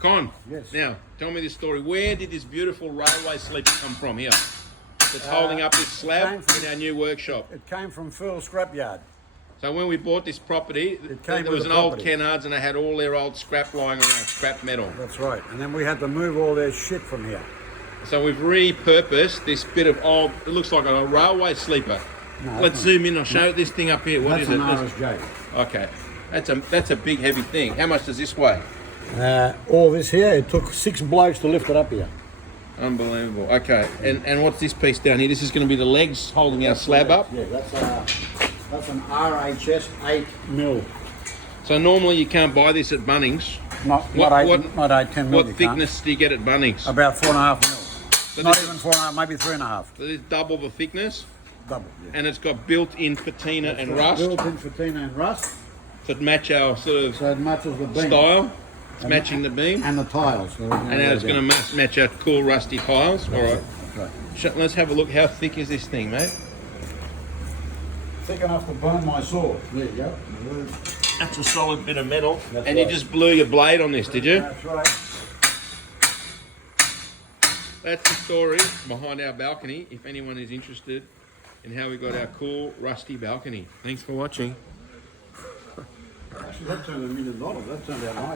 Con, Yes. now, tell me this story. Where did this beautiful railway sleeper come from here? That's holding up this slab in our new workshop. It came from Phil's scrapyard. So when we bought this property, came there with was the an old property. Kennards and they had all their old scrap lying around, scrap metal. That's right. And then we had to move all their shit from here. So we've repurposed this bit of old, it looks like a railway sleeper. No, Let's zoom in, I'll show this thing up here. What That's is it? an RSJ. Okay, that's a big heavy thing. How much does this weigh? All this here, it took 6 blokes to lift it up here. Unbelievable. Okay, and what's this piece down here? This is going to be the legs holding our slab up. Yeah, that's an RHS 8mm. So normally you can't buy this at Bunnings. Not 10 mil. What thickness do you get at Bunnings? About 4.5 mil. So Not this even 4.5, maybe 3.5. So this is double the thickness, Double. Yeah. and it's got built-in patina and rust Built-in patina and rust, to match our sort of so it matches the beam. style. It's matching the beam, And the tiles. So and now it's going to match our cool rusty tiles. All right. That's right. Let's have a look. How thick is this thing, mate? Thick enough to burn my sword. There you go. That's a solid bit of metal. That's and you right. just blew your blade on this, did you? That's right. That's the story behind our balcony, if anyone is interested in how we got our cool, rusty balcony. Thanks for watching. Actually, that turned $1 million. That turned out nice.